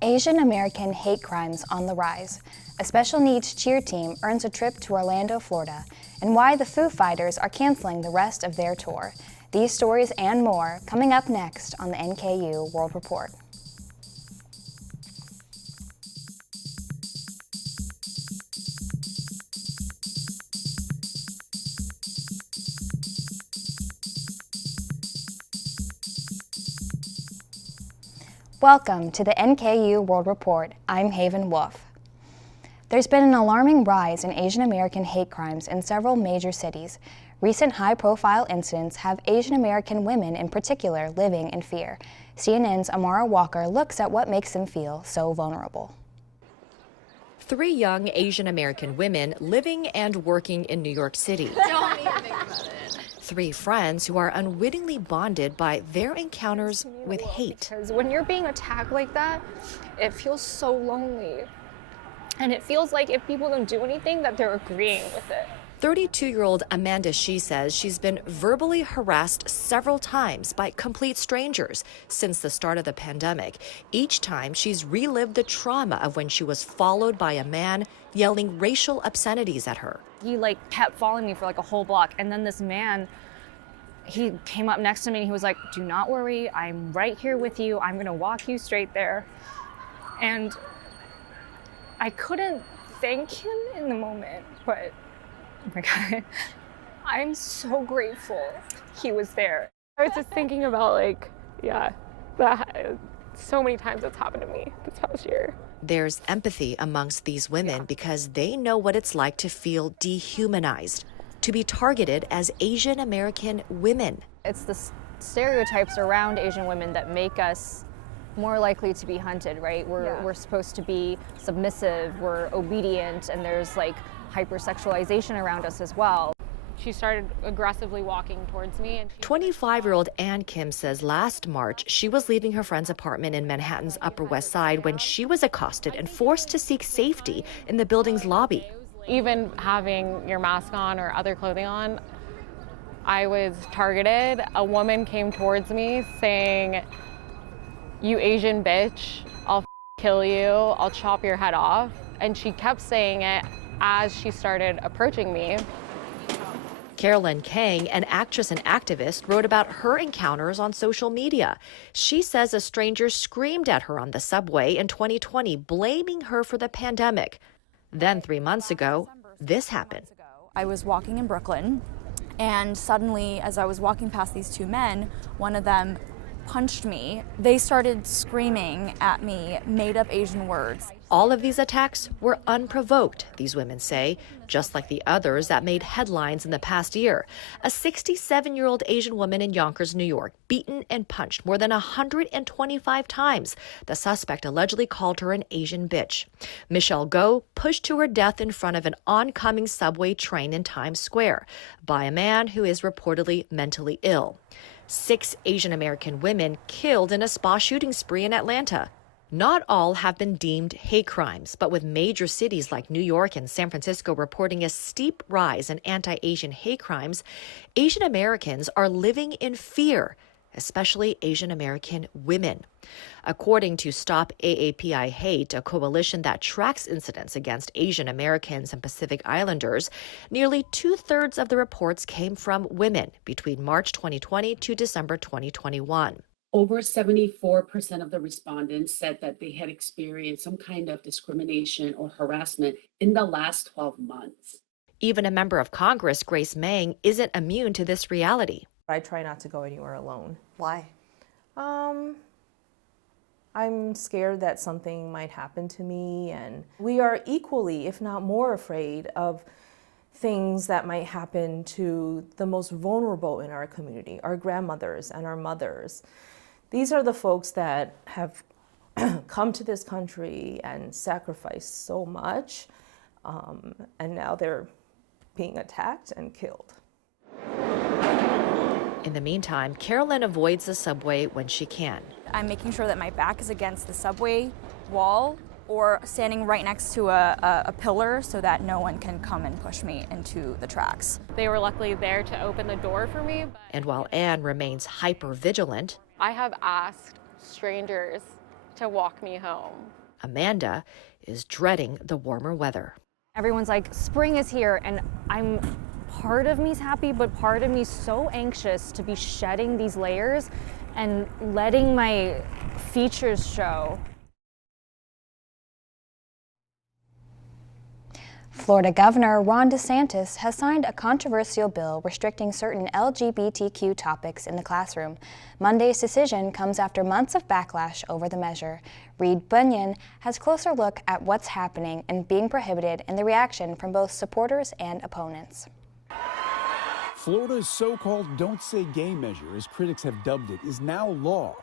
Asian American hate crimes on the rise. A special needs cheer team earns a trip to Orlando, Florida, and why the Foo Fighters are canceling the rest of their tour. These stories and more coming up next on the NKU World Report. Welcome to the NKU World Report. I'm Haven Wolf. There's been an alarming rise in Asian American hate crimes in several major cities. Recent high-profile incidents have Asian American women in particular living in fear. CNN's Amara Walker looks at what makes them feel so vulnerable. 3 young Asian American women living and working in New York City. Don't even think about it. 3 friends who are unwittingly bonded by their encounters with hate. Because when you're being attacked like that, it feels so lonely. And it feels like if people don't do anything, that they're agreeing with it. 32-year-old Amanda She says she's been verbally harassed several times by complete strangers since the start of the pandemic. Each time, she's relived the trauma of when she was followed by a man yelling racial obscenities at her. He kept following me for a whole block, and then this man, he came up next to me and he was like, "Do not worry, I'm right here with you. I'm gonna walk you straight there." And I couldn't thank him in the moment, but oh my God, I'm so grateful he was there. I was just thinking about so many times it's happened to me this past year. There's empathy amongst these women because they know what it's like to feel dehumanized, to be targeted as Asian American women. It's the stereotypes around Asian women that make us more likely to be hunted, right? We're supposed to be submissive, we're obedient, and there's hypersexualization around us as well. She started aggressively walking towards me. 25-year-old Ann Kim says last March she was leaving her friend's apartment in Manhattan's Upper West Side when she was accosted and forced to seek safety in the building's lobby. Even having your mask on or other clothing on, I was targeted. A woman came towards me saying, "You Asian bitch, I'll kill you, I'll chop your head off." And she kept saying it as she started approaching me. Carolyn Kang, an actress and activist, wrote about her encounters on social media. She says a stranger screamed at her on the subway in 2020, blaming her for the pandemic. Then 3 months ago, this happened. I was walking in Brooklyn, and suddenly, as I was walking past these 2 men, one of them punched me. They started screaming at me made-up Asian words. All of these attacks were unprovoked, these women say, just like the others that made headlines in the past year. A 67-year-old Asian woman in Yonkers, New York, beaten and punched more than 125 times. The suspect allegedly called her an Asian bitch. Michelle Go pushed to her death in front of an oncoming subway train in Times Square by a man who is reportedly mentally ill. 6 Asian American women killed in a spa shooting spree in Atlanta. Not all have been deemed hate crimes, but with major cities like New York and San Francisco reporting a steep rise in anti-Asian hate crimes, Asian Americans are living in fear, especially Asian American women. According to Stop AAPI Hate, a coalition that tracks incidents against Asian Americans and Pacific Islanders, nearly 2/3 of the reports came from women between March 2020 to December 2021. Over 74% of the respondents said that they had experienced some kind of discrimination or harassment in the last 12 months. Even a member of Congress, Grace Meng, isn't immune to this reality. I try not to go anywhere alone. Why? I'm scared that something might happen to me, and we are equally, if not more, afraid of things that might happen to the most vulnerable in our community, our grandmothers and our mothers. These are the folks that have come to this country and sacrificed so much, and now they're being attacked and killed. In the meantime, Carolyn avoids the subway when she can. I'm making sure that my back is against the subway wall or standing right next to a pillar so that no one can come and push me into the tracks. They were luckily there to open the door for me. And while Anne remains hyper-vigilant, I have asked strangers to walk me home. Amanda is dreading the warmer weather. Everyone's like, spring is here, and part of me's happy, but part of me's so anxious to be shedding these layers and letting my features show. Florida Governor Ron DeSantis has signed a controversial bill restricting certain LGBTQ topics in the classroom. Monday's decision comes after months of backlash over the measure. Reed Bunyan has a closer look at what's happening and being prohibited and the reaction from both supporters and opponents. Florida's so-called Don't Say Gay measure, as critics have dubbed it, is now law.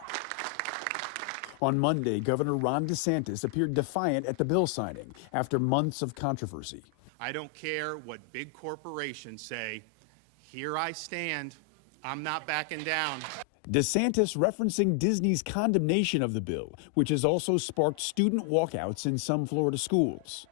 On Monday, Governor Ron DeSantis appeared defiant at the bill signing after months of controversy. I don't care what big corporations say. Here I stand. I'm not backing down. DeSantis referencing Disney's condemnation of the bill, which has also sparked student walkouts in some Florida schools.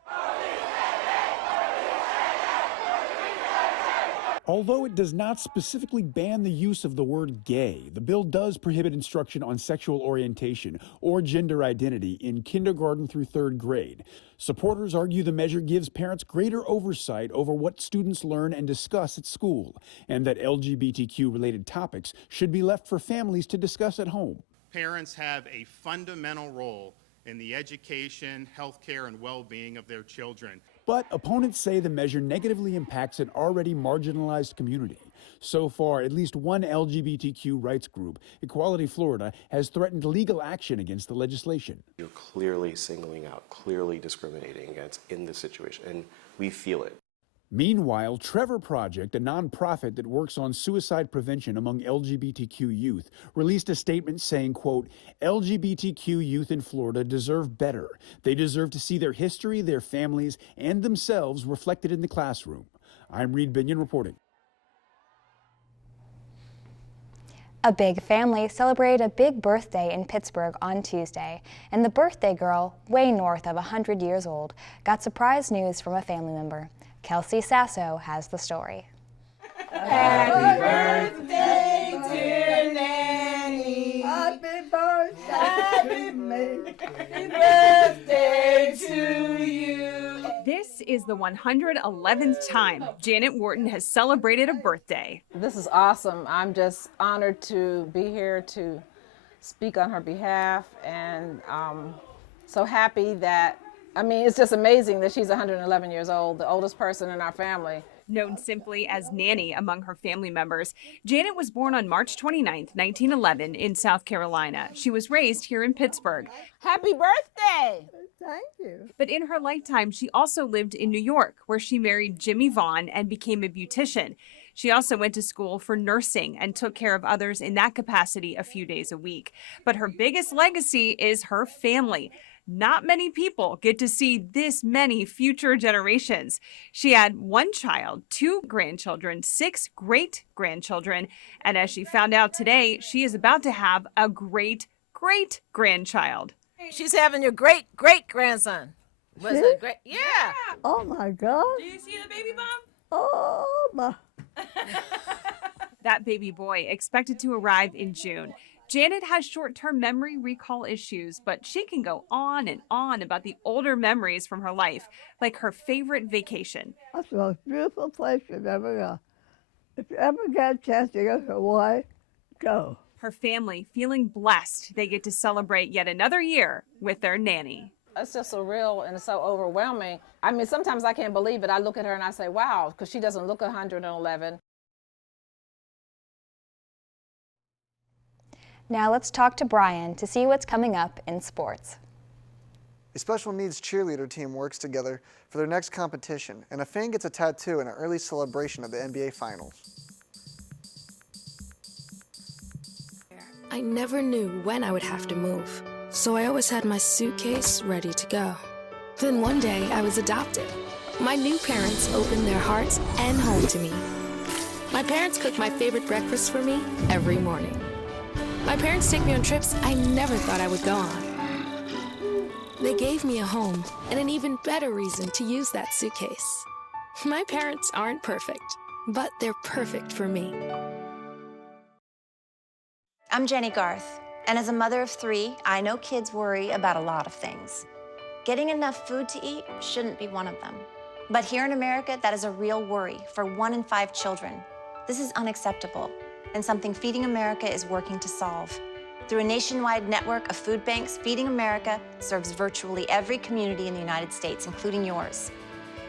Although it does not specifically ban the use of the word gay, the bill does prohibit instruction on sexual orientation or gender identity in kindergarten through third grade. Supporters argue the measure gives parents greater oversight over what students learn and discuss at school, and that LGBTQ-related topics should be left for families to discuss at home. Parents have a fundamental role in the education, healthcare, and well-being of their children. But opponents say the measure negatively impacts an already marginalized community. So far, at least one LGBTQ rights group, Equality Florida, has threatened legal action against the legislation. You're clearly singling out, clearly discriminating against in this situation, and we feel it. Meanwhile, Trevor Project, a nonprofit that works on suicide prevention among LGBTQ youth, released a statement saying, quote, LGBTQ youth in Florida deserve better. They deserve to see their history, their families, and themselves reflected in the classroom. I'm Reed Binion reporting. A big family celebrated a big birthday in Pittsburgh on Tuesday, and the birthday girl, way north of 100 years old, got surprise news from a family member. Kelsey Sasso has the story. Happy birthday, dear Nanny. Happy birthday to you. This is the 111th time Janet Wharton has celebrated a birthday. This is awesome. I'm just honored to be here to speak on her behalf, and so happy that, it's just amazing that she's 111 years old, the oldest person in our family. Known simply as Nanny among her family members, Janet was born on March 29, 1911 in South Carolina. She was raised here in Pittsburgh. Happy birthday! Thank you. But in her lifetime, she also lived in New York, where she married Jimmy Vaughn and became a beautician. She also went to school for nursing and took care of others in that capacity a few days a week. But her biggest legacy is her family. Not many people get to see this many future generations. She had one child, 2 grandchildren, 6 great-grandchildren, and as she found out today, she is about to have a great-great-grandchild. She's having your great-great-grandson. Was it great? Yeah. Oh my God. Do you see the baby bump? Oh my. That baby boy expected to arrive in June. Janet has short-term memory recall issues, but she can go on and on about the older memories from her life, like her favorite vacation. That's the most beautiful place you've ever gone. If you ever get a chance to go to Hawaii, go. Her family feeling blessed they get to celebrate yet another year with their nanny. It's just surreal and so overwhelming. Sometimes I can't believe it. I look at her and I say, wow, because she doesn't look 111. Now let's talk to Brian to see what's coming up in sports. A special needs cheerleader team works together for their next competition, and a fan gets a tattoo in an early celebration of the NBA Finals. I never knew when I would have to move, so I always had my suitcase ready to go. Then one day I was adopted. My new parents opened their hearts and home to me. My parents cook my favorite breakfast for me every morning. My parents take me on trips I never thought I would go on. They gave me a home and an even better reason to use that suitcase. My parents aren't perfect, but they're perfect for me. I'm Jenny Garth. And as a mother of 3, I know kids worry about a lot of things. Getting enough food to eat shouldn't be one of them. But here in America, that is a real worry for 1 in 5 children. This is unacceptable and something Feeding America is working to solve. Through a nationwide network of food banks, Feeding America serves virtually every community in the United States, including yours.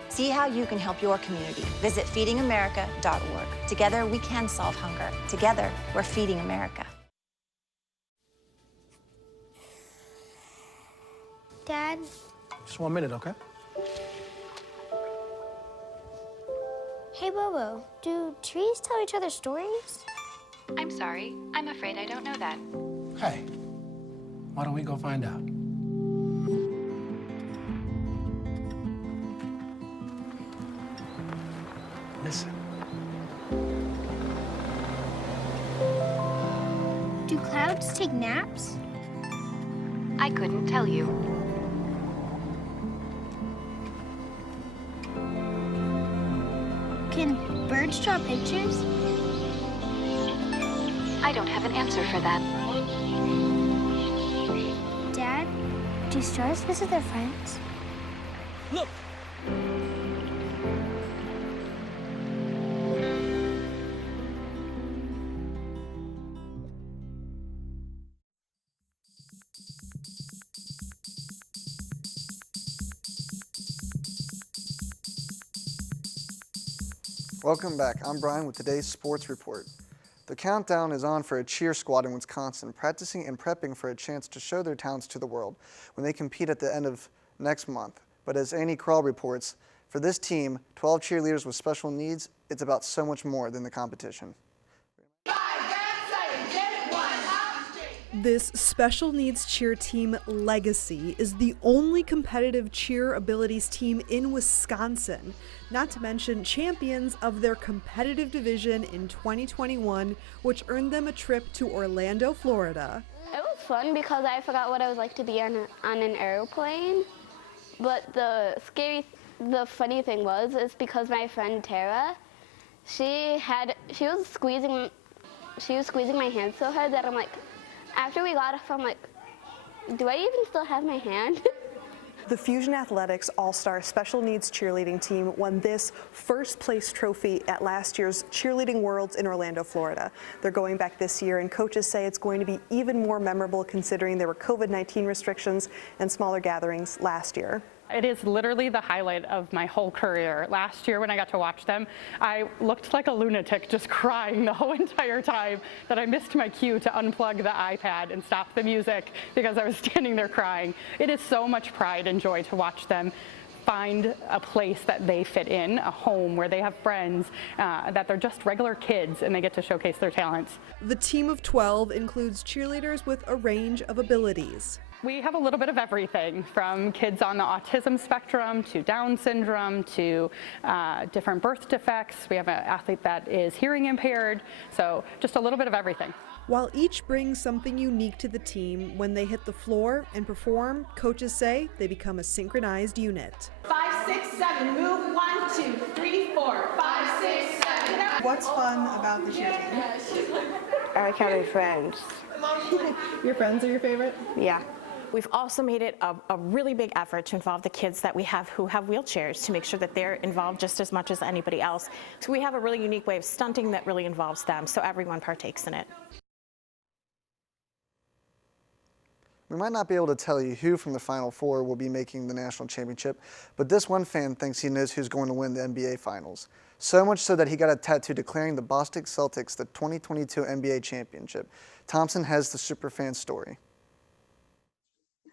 See how you can help your community. Visit feedingamerica.org. Together, we can solve hunger. Together, we're Feeding America. Dad? Just 1 minute, okay? Hey, Bobo, do trees tell each other stories? I'm sorry. I'm afraid I don't know that. Hey, why don't we go find out? Listen. Do clouds take naps? I couldn't tell you. Can birds draw pictures? I don't have an answer for that. Dad, do stars visit their friends? Look! Welcome back. I'm Brian with today's sports report. The countdown is on for a cheer squad in Wisconsin, practicing and prepping for a chance to show their talents to the world when they compete at the end of next month. But as Annie Kroll reports, for this team, 12 cheerleaders with special needs, it's about so much more than the competition. This special needs cheer team, Legacy, is the only competitive cheer abilities team in Wisconsin, not to mention champions of their competitive division in 2021, which earned them a trip to Orlando, Florida. It was fun because I forgot what it was like to be on an airplane, but the funny thing is because my friend Tara, she was squeezing my hand so hard that I'm like, after we got off, I'm like, do I even still have my hand? The Fusion Athletics All-Star Special Needs Cheerleading Team won this first place trophy at last year's Cheerleading Worlds in Orlando, Florida. They're going back this year, and coaches say it's going to be even more memorable considering there were COVID-19 restrictions and smaller gatherings last year. It is literally the highlight of my whole career. Last year when I got to watch them, I looked like a lunatic just crying the whole entire time that I missed my cue to unplug the iPad and stop the music because I was standing there crying. It is so much pride and joy to watch them find a place that they fit in, a home where they have friends, that they're just regular kids and they get to showcase their talents. The team of 12 includes cheerleaders with a range of abilities. We have a little bit of everything, from kids on the autism spectrum to Down syndrome to different birth defects. We have an athlete that is hearing impaired, so just a little bit of everything. While each brings something unique to the team, when they hit the floor and perform, coaches say they become a synchronized unit. 5, 6, 7, move 1, 2, 3, 4, 5, 6, 7. What's fun about the cheer team? I like having friends. Your friends are your favorite? Yeah. We've also made it a really big effort to involve the kids that we have who have wheelchairs to make sure that they're involved just as much as anybody else. So we have a really unique way of stunting that really involves them, so everyone partakes in it. We might not be able to tell you who from the Final Four will be making the national championship, but this one fan thinks he knows who's going to win the NBA Finals. So much so that he got a tattoo declaring the Boston Celtics the 2022 NBA championship. Thompson has the superfan story.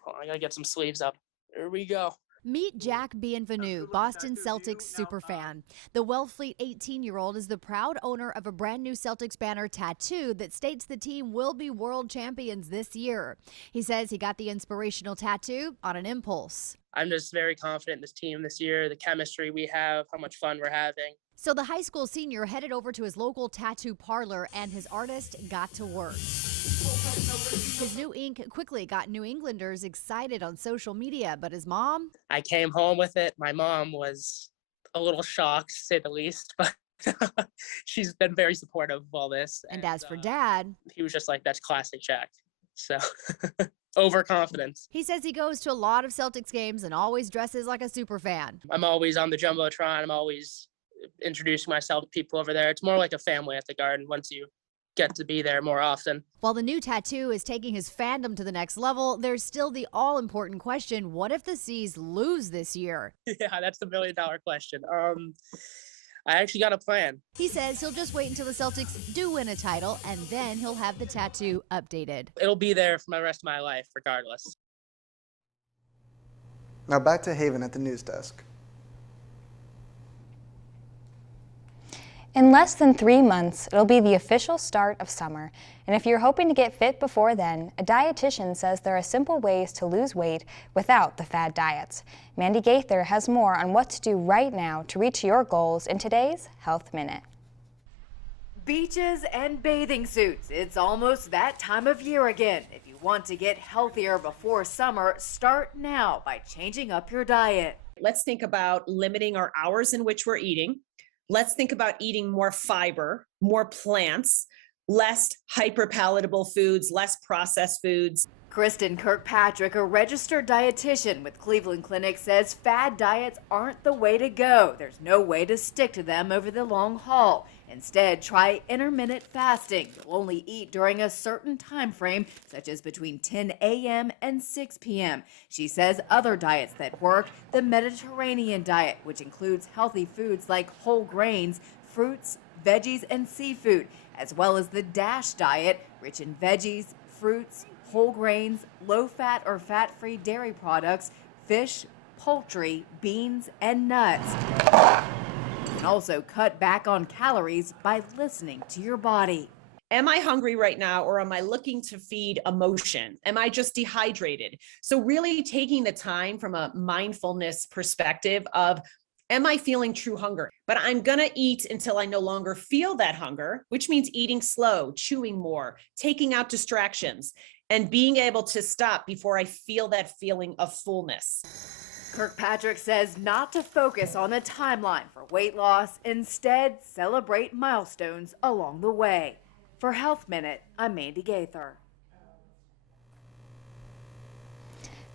Oh, I gotta get some sleeves up. Here we go. Meet Jack Bienvenu, Boston Celtics superfan. The Wellfleet 18-year-old is the proud owner of a brand new Celtics banner tattoo that states the team will be world champions this year. He says he got the inspirational tattoo on an impulse. I'm just very confident in this team this year, the chemistry we have, how much fun we're having. So the high school senior headed over to his local tattoo parlor and his artist got to work. His new ink quickly got New Englanders excited on social media, but his mom? I came home with it. My mom was a little shocked, to say the least, but she's been very supportive of all this. And as for Dad? He was just like, that's classic Jack. So overconfidence. He says he goes to a lot of Celtics games and always dresses like a super fan. I'm always on the Jumbotron. I'm always introducing myself to people over there. It's more like a family at the Garden once you get to be there more often. While the new tattoo is taking his fandom to the next level, there's still the all-important question, what if the C's lose this year? Yeah, that's the $1 million question. I actually got a plan. He says he'll just wait until the Celtics do win a title, and then he'll have the tattoo updated. It'll be there for the rest of my life, regardless. Now back to Haven at the news desk. In less than 3 months, it'll be the official start of summer. And if you're hoping to get fit before then, a dietitian says there are simple ways to lose weight without the fad diets. Mandy Gaither has more on what to do right now to reach your goals in today's Health Minute. Beaches and bathing suits. It's almost that time of year again. If you want to get healthier before summer, start now by changing up your diet. Let's think about limiting our hours in which we're eating. Let's think about eating more fiber, more plants, less hyperpalatable foods, less processed foods. Kristen Kirkpatrick, a registered dietitian with Cleveland Clinic, says fad diets aren't the way to go. There's no way to stick to them over the long haul. Instead, try intermittent fasting. You'll only eat during a certain time frame, such as between 10 a.m. and 6 p.m. She says other diets that work, the Mediterranean diet, which includes healthy foods like whole grains, fruits, veggies, and seafood, as well as the DASH diet, rich in veggies, fruits, whole grains, low-fat or fat-free dairy products, fish, poultry, beans, and nuts. You can also cut back on calories by listening to your body. Am I hungry right now, or am I looking to feed emotion? Am I just dehydrated? So really taking the time from a mindfulness perspective of, am I feeling true hunger? But I'm gonna eat until I no longer feel that hunger, which means eating slow, chewing more, taking out distractions, and being able to stop before I feel that feeling of fullness. Kirkpatrick says not to focus on the timeline for weight loss. Instead, celebrate milestones along the way. For Health Minute, I'm Mandy Gaither.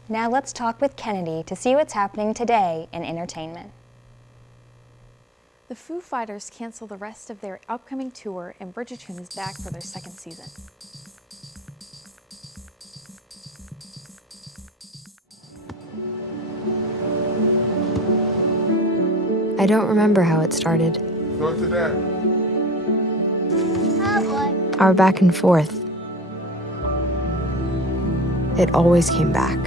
Now let's talk with Kennedy to see what's happening today in entertainment. The Foo Fighters cancel the rest of their upcoming tour, and Bridgerton is back for their second season. I don't remember how it started. Go to that. Oh boy. Our back and forth. It always came back.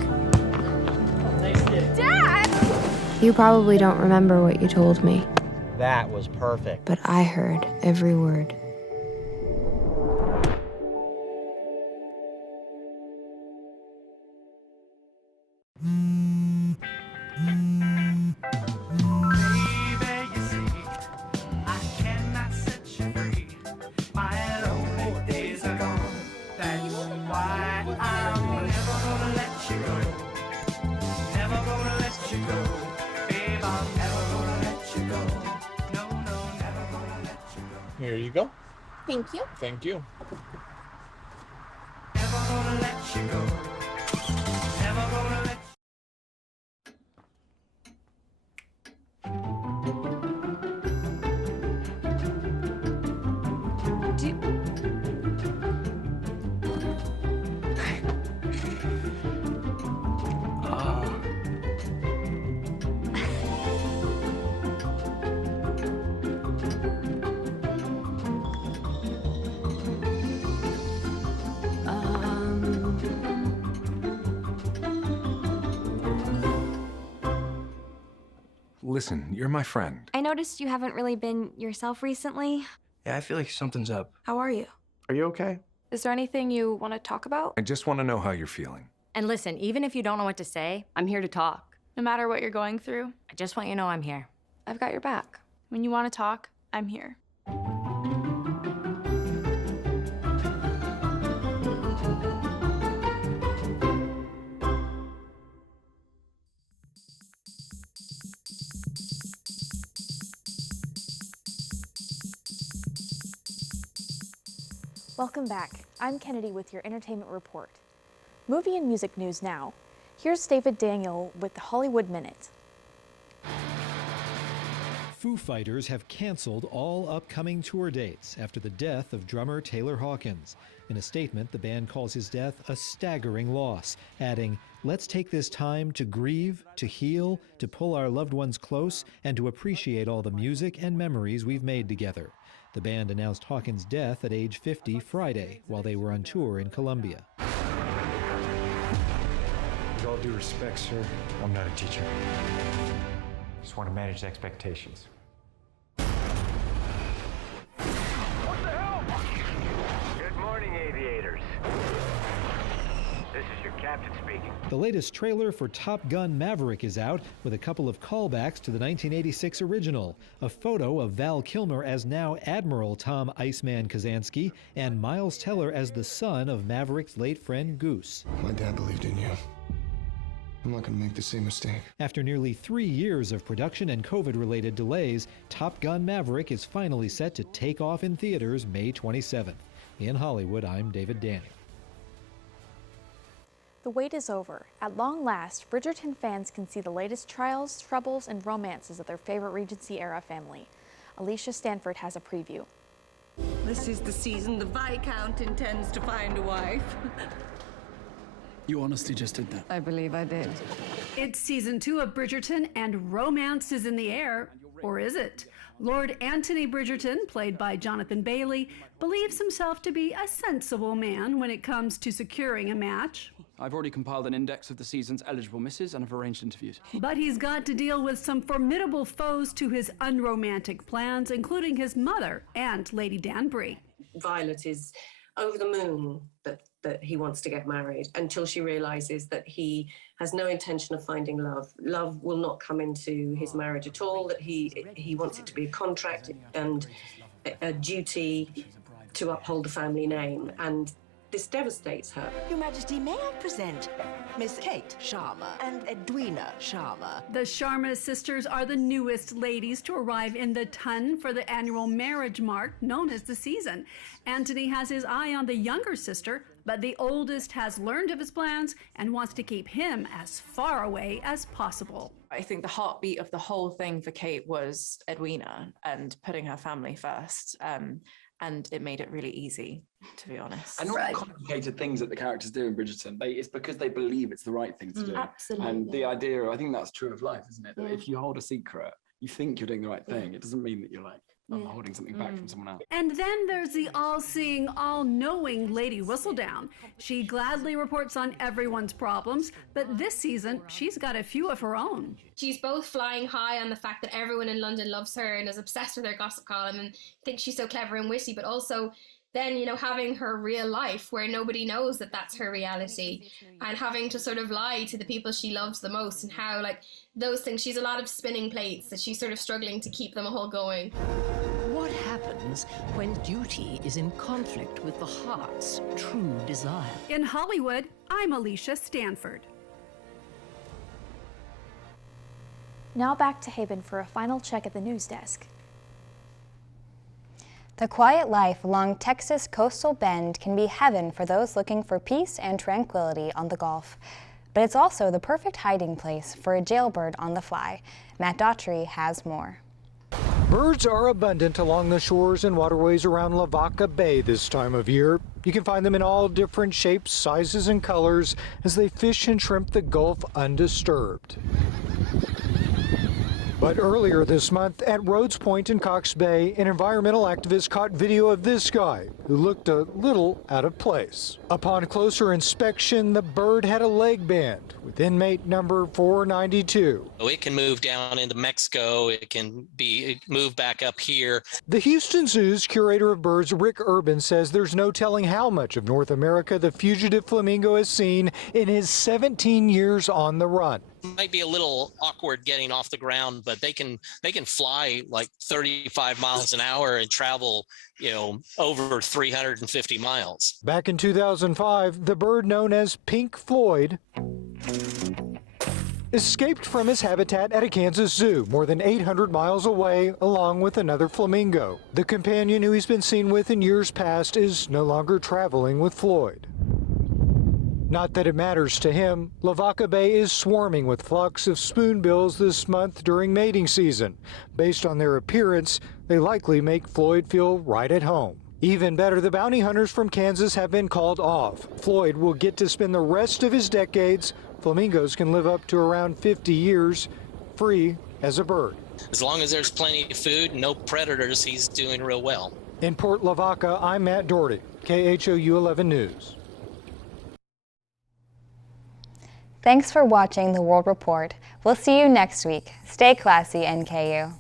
Dad! You probably don't remember what you told me, That was perfect. but I heard every word. Here you go. Thank you. Thank you. Listen, you're my friend. I noticed you haven't really been yourself recently. Yeah, I feel like something's up. How are you? Are you okay? Is there anything you want to talk about? I just want to know how you're feeling. And listen, even if you don't know what to say, I'm here to talk. No matter what you're going through, I just want you to know I'm here. I've got your back. When you want to talk, I'm here. Welcome back. I'm Kennedy with your entertainment report. Movie and music news now. Here's David Daniel with the Hollywood Minute. Foo Fighters have canceled all upcoming tour dates after the death of drummer Taylor Hawkins. In a statement, the band calls his death a staggering loss, adding, "Let's take this time to grieve, to heal, to pull our loved ones close, and to appreciate all the music and memories we've made together." The band announced Hawkins' death at age 50 Friday while they were on tour in Colombia. With all due respect, sir, I'm not a teacher. Just want to manage expectations. Good morning, aviators. This is your captain speaking. The latest trailer for Top Gun Maverick is out with a couple of callbacks to the 1986 original. A photo of Val Kilmer as now Admiral Tom Iceman Kazansky and Miles Teller as the son of Maverick's late friend Goose. My dad believed in you. I'm not going to make the same mistake. After nearly 3 years of production and COVID-related delays, Top Gun Maverick is finally set to take off in theaters May 27th. In Hollywood, I'm David Daniel. The wait is over. At long last, Bridgerton fans can see the latest trials, troubles, and romances of their favorite Regency-era family. Alicia Stanford has a preview. This is the season the Viscount intends to find a wife. You honestly just did that? I believe I did. It's season 2 of Bridgerton, and romance is in the air. Or is it? Lord Anthony Bridgerton, played by Jonathan Bailey, believes himself to be a sensible man when it comes to securing a match. I've already compiled an index of the season's eligible misses and have arranged interviews. But he's got to deal with some formidable foes to his unromantic plans, including his mother and Lady Danbury. Violet is over the moon that he wants to get married until she realizes that he has no intention of finding love. Love will not come into his marriage at all, that he wants it to be a contract and a duty to uphold the family name. And this devastates her. Your Majesty, may I present Miss Kate Sharma and Edwina Sharma? The Sharma sisters are the newest ladies to arrive in the ton for the annual marriage mark known as the season. Anthony has his eye on the younger sister, but the oldest has learned of his plans and wants to keep him as far away as possible. I think the heartbeat of the whole thing for Kate was Edwina and putting her family first. And it made it really easy, to be honest. And not the complicated things that the characters do in Bridgerton. It's because they believe it's the right thing to do. Absolutely. And the idea, I think that's true of life, isn't it? That if you hold a secret, you think you're doing the right thing. It doesn't mean that you're like, I'm holding something back from someone else. And then there's the all-seeing, all-knowing Lady Whistledown. She gladly reports on everyone's problems, but this season, she's got a few of her own. She's both flying high on the fact that everyone in London loves her and is obsessed with her gossip column and thinks she's so clever and witty, but also then, you know, having her real life where nobody knows that that's her reality and having to sort of lie to the people she loves the most and how, like, those things, she's a lot of spinning plates that she's sort of struggling to keep them all going. What happens when duty is in conflict with the heart's true desire? In Hollywood, I'm Alicia Stanford. Now back to Haven for a final check at the news desk. The quiet life along Texas' coastal bend can be heaven for those looking for peace and tranquility on the Gulf. But it's also the perfect hiding place for a jailbird on the fly. Matt Daughtry has more. Birds are abundant along the shores and waterways around Lavaca Bay this time of year. You can find them in all different shapes, sizes, and colors as they fish and shrimp the Gulf undisturbed. But earlier this month at Rhodes Point in Cox Bay, an environmental activist caught video of this guy who looked a little out of place. Upon closer inspection, the bird had a leg band with inmate number 492. It can move down into Mexico. It can be moved back up here. The Houston Zoo's curator of birds, Rick Urban, says there's no telling how much of North America the fugitive flamingo has seen in his 17 years on the run. Might be a little awkward getting off the ground, but they can fly like 35 miles an hour and travel, over 350 miles. Back in 2005, the bird known as Pink Floyd escaped from his habitat at a Kansas zoo more than 800 miles away, along with another flamingo. The companion who he's been seen with in years past is no longer traveling with Floyd. Not that it matters to him, Lavaca Bay is swarming with flocks of spoonbills this month during mating season. Based on their appearance, they likely make Floyd feel right at home. Even better, the bounty hunters from Kansas have been called off. Floyd will get to spend the rest of his decades. Flamingos can live up to around 50 years, free as a bird. As long as there's plenty of food, no predators, he's doing real well. In Port Lavaca, I'm Matt Doherty, KHOU 11 News. Thanks for watching the World Report. We'll see you next week. Stay classy, NKU.